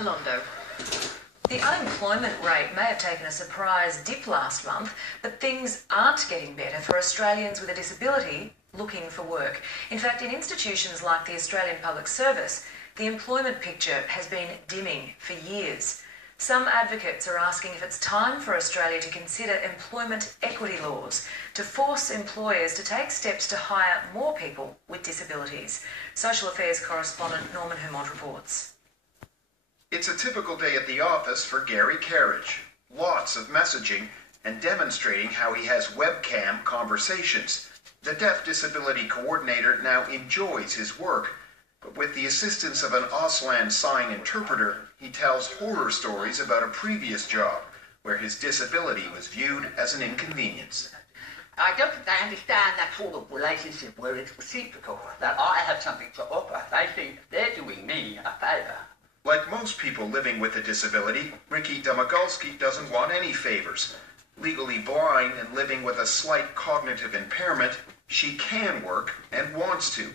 Tolondo. The unemployment rate may have taken a surprise dip last month, but things aren't getting better for Australians with a disability looking for work. In fact, in institutions like the Australian Public Service, the employment picture has been dimming for years. Some advocates are asking if it's time for Australia to consider employment equity laws to force employers to take steps to hire more people with disabilities. Social Affairs correspondent Norman Hermont reports. It's a typical day at the office for Gary Carriage. Lots of messaging and demonstrating how he has webcam conversations. The Deaf Disability Coordinator now enjoys his work, but with the assistance of an Auslan sign interpreter, he tells horror stories about a previous job where his disability was viewed as an inconvenience. I don't think they understand that sort of relationship where it's reciprocal, that I have something to offer. They think they're doing me a favour. Like most people living with a disability, Ricky Domagulski doesn't want any favors. Legally blind and living with a slight cognitive impairment, she can work and wants to.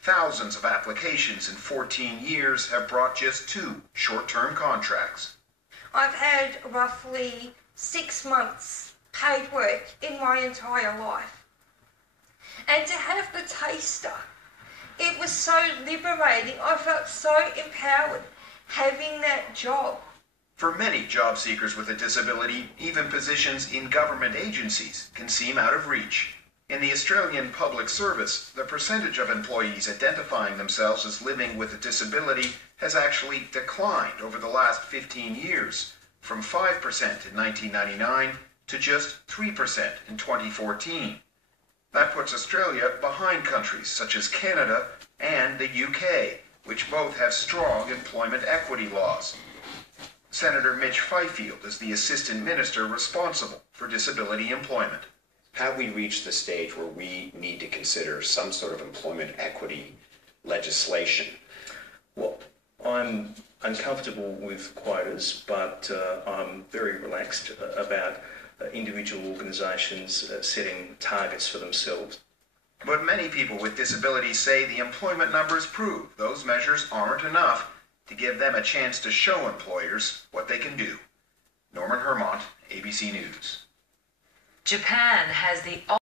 Thousands of applications in 14 years have brought just 2 short-term contracts. I've had roughly 6 months paid work in my entire life. And to have the taster, it was so liberating. I felt so empowered having that job. For many job seekers with a disability, even positions in government agencies can seem out of reach. In the Australian Public Service, the percentage of employees identifying themselves as living with a disability has actually declined over the last 15 years, from 5% in 1999 to just 3% in 2014. That puts Australia behind countries such as Canada and the UK, which both have strong employment equity laws. Senator Mitch Fifield is the Assistant Minister responsible for disability employment. Have we reached the stage where we need to consider some sort of employment equity legislation? Well, I'm uncomfortable with quotas, but I'm very relaxed about individual organisations setting targets for themselves. But many people with disabilities say the employment numbers prove those measures aren't enough to give them a chance to show employers what they can do. Norman Hermont, ABC News. Japan has the